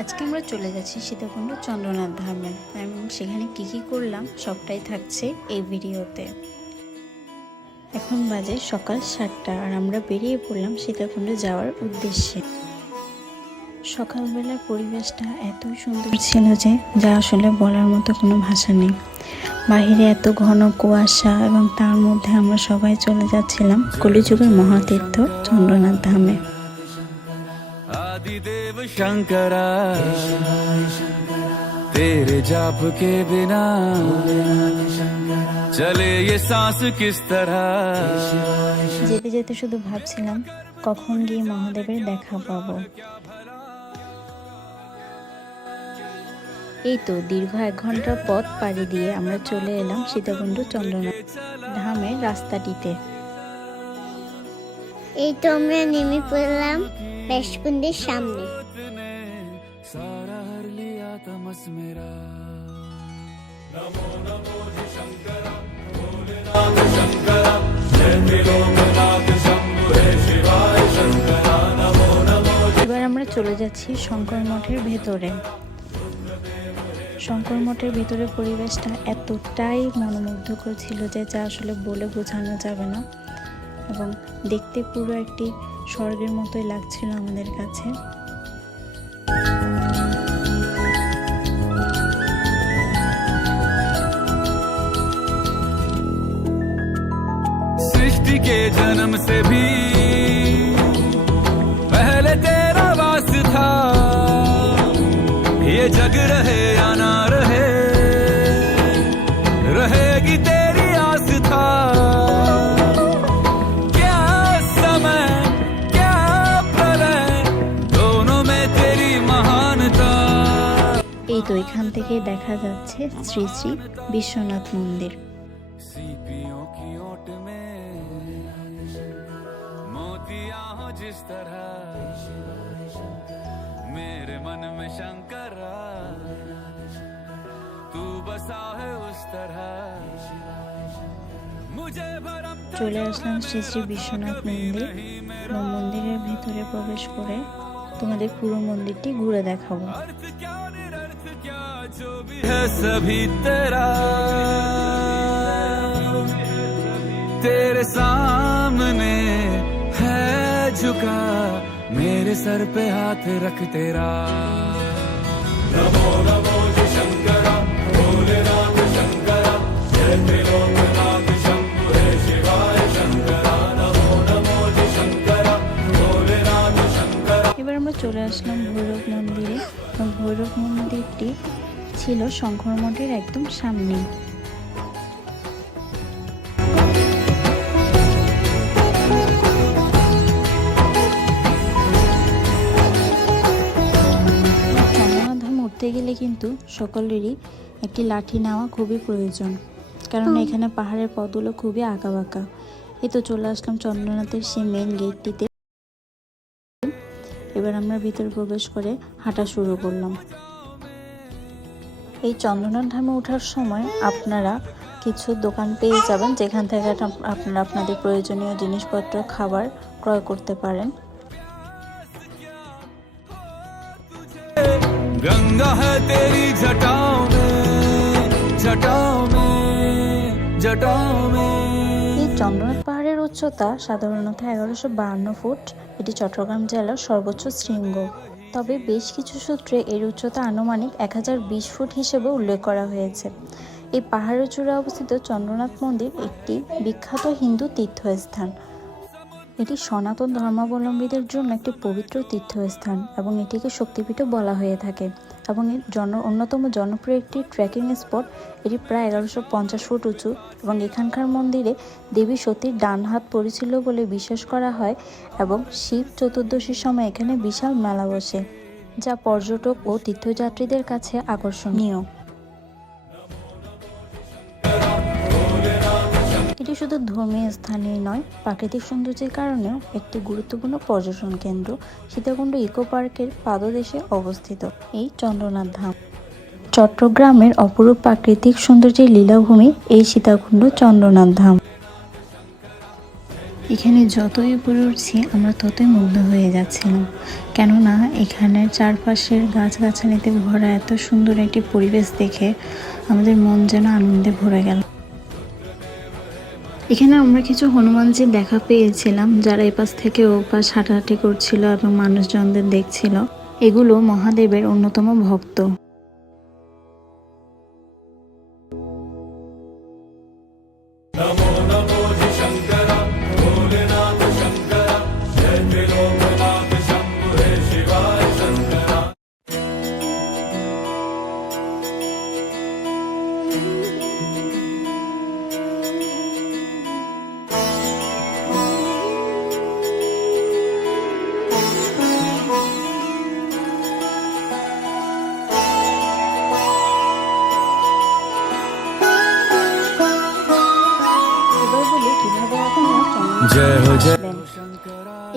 আজকে আমরা চলে যাচ্ছি সীতাকুণ্ড চন্দ্রনাথ ধামে এবং সেখানে কি কি করলাম সবটাই থাকছে এই ভিডিওতে। এখন বাজে সকাল 7টা আর আমরা বেরিয়ে পড়লাম সীতাকুণ্ডে যাওয়ার উদ্দেশ্যে। সকালবেলার পরিবেশটা এত সুন্দর ছিল যে যা আসলে বলার মতো কোনো ভাষা নেই। বাহিরে এত ঘন কুয়াশা এবং তার মধ্যে আমরা সবাই চলে যাচ্ছিলাম কলিযুগের মহাতীর্থ চন্দ্রনাথ ধামে। आदिदेव शंकरा तेरे जाप के बिना चले ये सांस किस तरह। যেতে যেতে শুধু ভাবছিলাম কখন গিয়ে মহাদেবের দেখা পাবো। এই তো দীর্ঘ 1 ঘন্টার পথ পাড়ি দিয়ে আমরা চলে এলাম সীতাকুণ্ড চন্দ্রনাথ ধামের রাস্তাটিতে। এই তো আমরা নেমে পড়লাম বেশকুণ্ডের সামনে। এবার আমরা চলে যাচ্ছি শঙ্কর মঠের ভেতরে। শঙ্কর মঠের ভেতরে পরিবেশটা এতটাই মনোমুগ্ধকর ছিল যে যা আসলে বলে বোঝানো যাবে না, এবং দেখতে পুরো একটি স্বর্গের মতোই লাগছিল আমাদের কাছে। सृष्टि के जन्म से भी पहले तेरा वास था, ये जग रहे या ना रहे रहेगी तेरी आस्था। क्या समय क्या प्रलय दोनों में तेरी महानता। এই তো এখান থেকে দেখা যাচ্ছে শ্রী শ্রী বিশ্বনাথ মন্দির। सीपियों की ओट में मोतिया हो जिस तरह मेरे मन में शंकरा तू बसा है उस तरह मुझे भरम চলে আসলাম শ্রী শ্রী বিশ্বনাথ মন্দির এবং মন্দিরের ভিতরে প্রবেশ করে তোমাদের পুরো মন্দিরটি ঘুরে দেখাবো। अर्थ क्या निरर्थ क्या जो भी है सभी तेरा, तेरे सामने है झुका मेरे सर पे हाथ रख तेरा। नमो नमो जी शंकरा भोलेनाथ शंकरा जय त्रिलोकनाथ शंभु हे शिवाय शंकरा। नमो नमो जी शंकरा भोलेनाथ शंकरा। এবার আমরা চলে আসলাম ভৈরব মন্দিরে এবং ভৈরব মন্দিরটি ছিল শঙ্কর মঠের একদম সামনে। উঠতে গেলে কিন্তু সকলেরই একটি লাঠি নেওয়া খুবই প্রয়োজন, কারণ এখানে পাহাড়ের পথগুলো খুবই আঁকাবাঁকা। এই তো চলে আসলাম চন্দ্রনাথের সেই মেন গেটটিতে। এবার আমরা ভিতরে প্রবেশ করে হাঁটা শুরু করলাম। এই চন্দ্রনাথ ধামে ওঠার সময় আপনারা কিছু দোকান পেয়ে যাবেন যেখান থেকে আপনারা আপনাদের প্রয়োজনীয় জিনিসপত্র খাবার ক্রয় করতে পারেন। गंगा है तेरी जटाओं में जटाओं में जटाओं में। এই চন্দ্রনাথ পাহাড়ের উচ্চতা সাধারণত 1152 ফুট। এটি চট্টগ্রাম জেলার সর্বোচ্চ শৃঙ্গ, তবে বেশ কিছু সূত্রে এর উচ্চতা আনুমানিক 1020 ফুট হিসেবে উল্লেখ করা হয়েছে। এই পাহাড়ের চূড়ায় অবস্থিত চন্দ্রনাথ মন্দির একটি বিখ্যাত হিন্দু তীর্থস্থান। এটি সনাতন ধর্মাবলম্বীদের জন্য একটি পবিত্র তীর্থস্থান এবং এটিকে শক্তিপীঠও বলা হয়ে থাকে, এবং এর অন্যতম জনপ্রিয় একটি ট্রেকিং স্পট। এটি প্রায় 1150 ফুট উঁচু এবং এখানকার মন্দিরে দেবী সতীর ডান হাত পড়েছিল বলে বিশ্বাস করা হয়, এবং শিব চতুর্দশীর সময় এখানে বিশাল মেলা বসে, যা পর্যটক ও তীর্থযাত্রীদের কাছে আকর্ষণীয়। এটি শুধু ধর্মীয় স্থানই নয়, প্রাকৃতিক সৌন্দর্যের কারণেও একটি গুরুত্বপূর্ণ পর্যটন কেন্দ্র। সীতাকুণ্ড ইকো পার্কের পাদদেশে অবস্থিত এই চন্দ্রনাথ ধাম চট্টগ্রামের অপরূপ প্রাকৃতিক সৌন্দর্যের লীলাভূমি এই সীতাকুণ্ড চন্দ্রনাথ ধাম। এখানে যতই উপরে উঠছি আমরা ততই মুগ্ধ হয়ে যাচ্ছিলাম, কেননা এখানে চারপাশের গাছগাছালিতে ভরা এত সুন্দর একটি পরিবেশ দেখে আমাদের মন যেন আনন্দে ভরে গেল। এখানে আমরা কিছু হনুমানজির দেখা পেয়েছিলাম, যারা এপাশ থেকে ওপাশ হাঁটাহাঁটি করছিল এবং মানুষজনদের দেখছিল। এগুলো মহাদেবের অন্যতম ভক্ত। এবার বলি কিভাবে আপনারা जय हो जय আসবেন।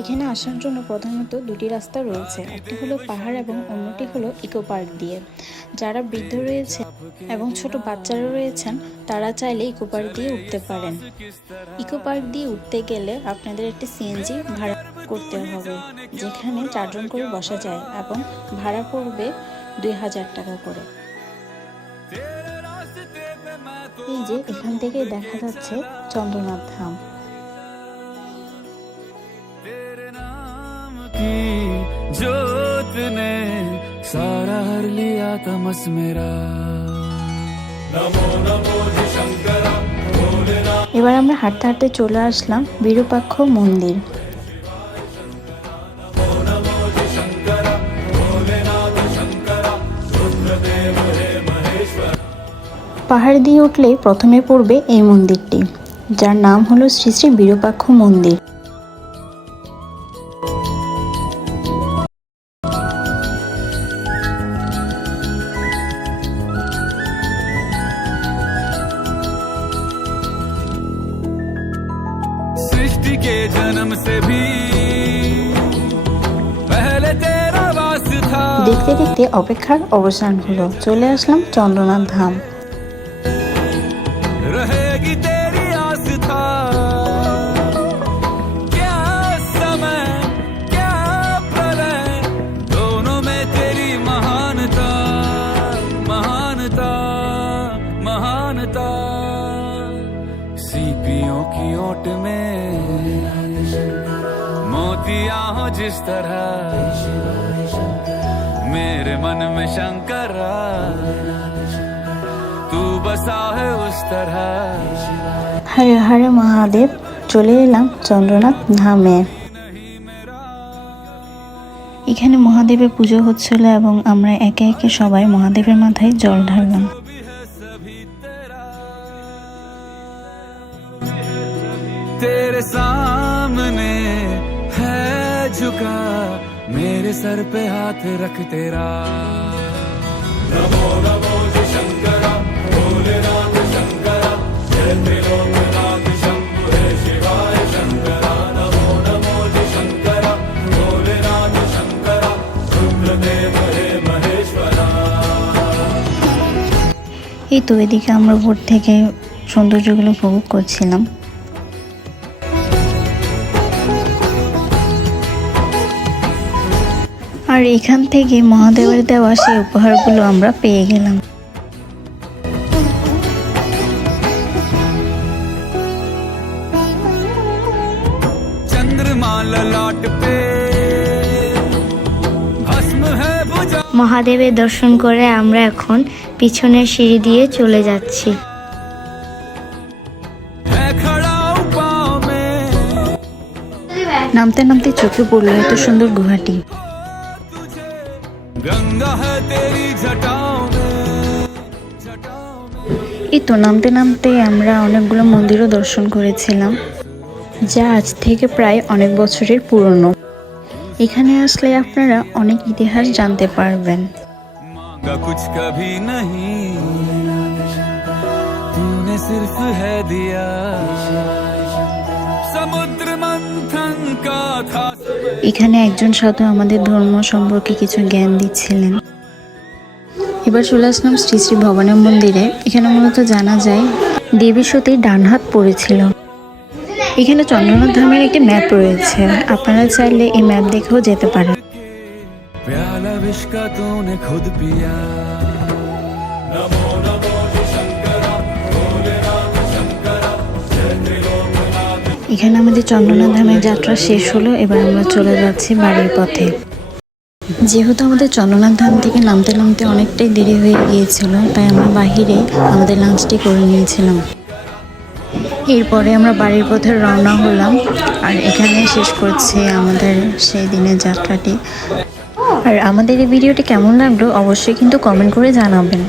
এখানে আসার জন্য প্রধানত দুটি রাস্তা রয়েছে, একটি হলো পাহাড় এবং অন্যটি হলো ইকো পার্ক দিয়ে। যারা বৃদ্ধ রয়েছে এবং ছোট বাচ্চারা রয়েছেন তারা চাইলে ইকো পার্ক দিয়ে উঠতে পারেন। ইকো পার্ক দিয়ে উঠতে গেলে আপনাদের একটি সিএনজি ভাড়া করতে হবে, যেখানে 4 জন করে বসা যায় এবং ভাড়া পড়বে 2000 টাকা করে। এই যে এখান থেকে দেখা যাচ্ছে চন্দ্রনাথ ধাম। तेरे नाम की जोत ने सारा हर लिया तमस मेरा। नमो नमो जी शंकरा भोलेनाथ। এবার আমরা হাঁটতে হাঁটতে চলে আসলাম বিরূপাক্ষ মন্দির। পাহাড় দিয়ে উঠলেই প্রথমে পড়বে এই মন্দিরটি, যার নাম হলো শ্রী শ্রী বিরূপাক্ষ মন্দির। सृष्टि के जन्म से भी पहले तेरा वास था। দেখতে দেখতে অপেক্ষার অবসান হলো, চলে আসলাম চন্দ্রনাথ ধাম। रहेगी तेरी आस्था। क्या समय क्या प्रलय, दोनों में तेरी महानता महानता महानता। सीपियों की ओट में मोतियां हो जिस तरह, मेरे मन में शंकरा तू बसा है उस तरह। হরে হরে মহাদেব। চলে এলাম চন্দ্রনাথ ধামে। এখানে মহাদেবের পুজো হচ্ছিল এবং আমরা একে একে সবাই মহাদেবের মাথায় জল ঢাললাম। भी है सभी तेरा, तेरे सामने है झुका मेरे सर पे हाथ रख तेरा। नमो नमो जी शंकरा भोलेनाथ शंकरा जय त्रिलोकनाथ शंभु हे शिवाय शंकरा। नमो नमो जी शंकरा भोलेनाथ शंकरा रुद्रदेव हे महेश्वरा। এই তো এদিকে আমরা ভোর থেকে সৌন্দর্যগুলো উপভোগ করছিলাম। আর এখান থেকে মহাদেবের দেওয়া সেই উপহারগুলো আমরা পেয়ে গেলাম। चंद्रमा ललाट पे भस्म है भुजा। মহাদেবের দর্শন করে আমরা এখন পিছনের সিঁড়ি দিয়ে চলে যাচ্ছি। है खड़ा पाँव में নামতে নামতে চোখে পড়লো এত সুন্দর গুহাটি। गंगा है तेरी जटाओं में जटाओं में। এই তো নামতে নামতে আমরা অনেকগুলো মন্দিরও দর্শন করেছিলাম, যা আজ থেকে প্রায় অনেক বছরের পুরনো। এখানে আসলে আপনারা অনেক ইতিহাস জানতে পারবেন। मांगा कुछ कभी नहीं तूने सिर्फ है दिया। समुद्र मंथन का था এখানে একজন সাধু আমাদের ধর্ম সম্পর্কে কিছু জ্ঞান দিচ্ছিলেন। এবার চলে আসলাম শ্রী শ্রী ভবানী মন্দিরে। এখানে মূলত জানা যায় দেবী সতীর ডান হাত পড়েছিল। এখানে চন্দ্রনাথ ধামের একটি ম্যাপ রয়েছে, আপনারা চাইলে এই ম্যাপ দেখেও যেতে পারেন। प्याला विष का तूने खुद पिया এখানে আমাদের চন্দ্রনাথ ধামের যাত্রা শেষ হলো, এবার আমরা চলে যাচ্ছি বাড়ির পথে। যেহেতু আমাদের চন্দ্রনাথ ধাম থেকে নামতে নামতে অনেকটাই দেরি হয়ে গিয়েছিল, তাই আমরা বাহিরে আমাদের লাঞ্চটি করে নিয়েছিলাম। এরপরে আমরা বাড়ির পথে রওনা হলাম, আর এখানে শেষ করছি আমাদের সেই দিনের যাত্রাটি। আর আমাদের এই ভিডিওটি কেমন লাগলো অবশ্যই কিন্তু কমেন্ট করে জানাবেন।